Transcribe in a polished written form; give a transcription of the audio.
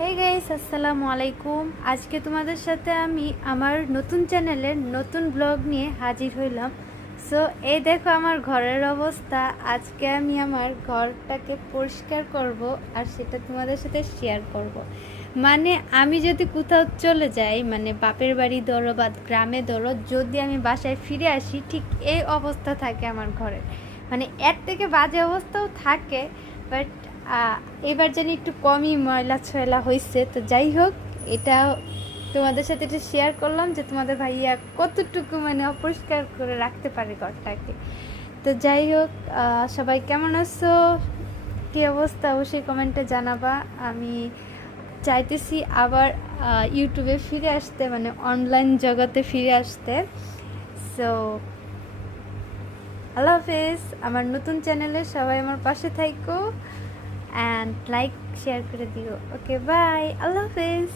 Hey guys, আসসালামু আলাইকুম। আজকে তোমাদের সাথে আমি আমার নতুন চ্যানেলের নতুন ব্লগ নিয়ে হাজির হইলাম। সো এই দেখো আমার ঘরের অবস্থা। আজকে আমি আমার ঘরটাকে পরিষ্কার করব আর সেটা তোমাদের সাথে শেয়ার করব। মানে আমি যদি কোথাও চলে যাই, মানে বাপের বাড়ি ধরো বা গ্রামে ধরো, যদি আমি বাসায় ফিরে আসি ঠিক এই অবস্থা থাকে আমার ঘরের। মানে এর থেকে বাজে অবস্থাও থাকে, বাট এবার জানি একটু কমই ময়লা ছয়লা হয়েছে। তো যাই হোক, এটা তোমাদের সাথে একটু শেয়ার করলাম যে তোমাদের ভাইয়া কতটুকু মানে অপরিষ্কার করে রাখতে পারে ঘরটাকে। তো যাই হোক, সবাই কেমন আছো, কী অবস্থা অবশ্যই কমেন্টে জানাবা। আমি চাইতেছি আবার ইউটিউবে ফিরে আসতে, মানে অনলাইন জগতে ফিরে আসতে। সো আল্লাহ হাফেজ। আমার নতুন চ্যানেলে সবাই আমার পাশে থাইকো অ্যান্ড লাইক শেয়ার করে দিও। ওকে, বাই, আল্লাহ হাফেজ।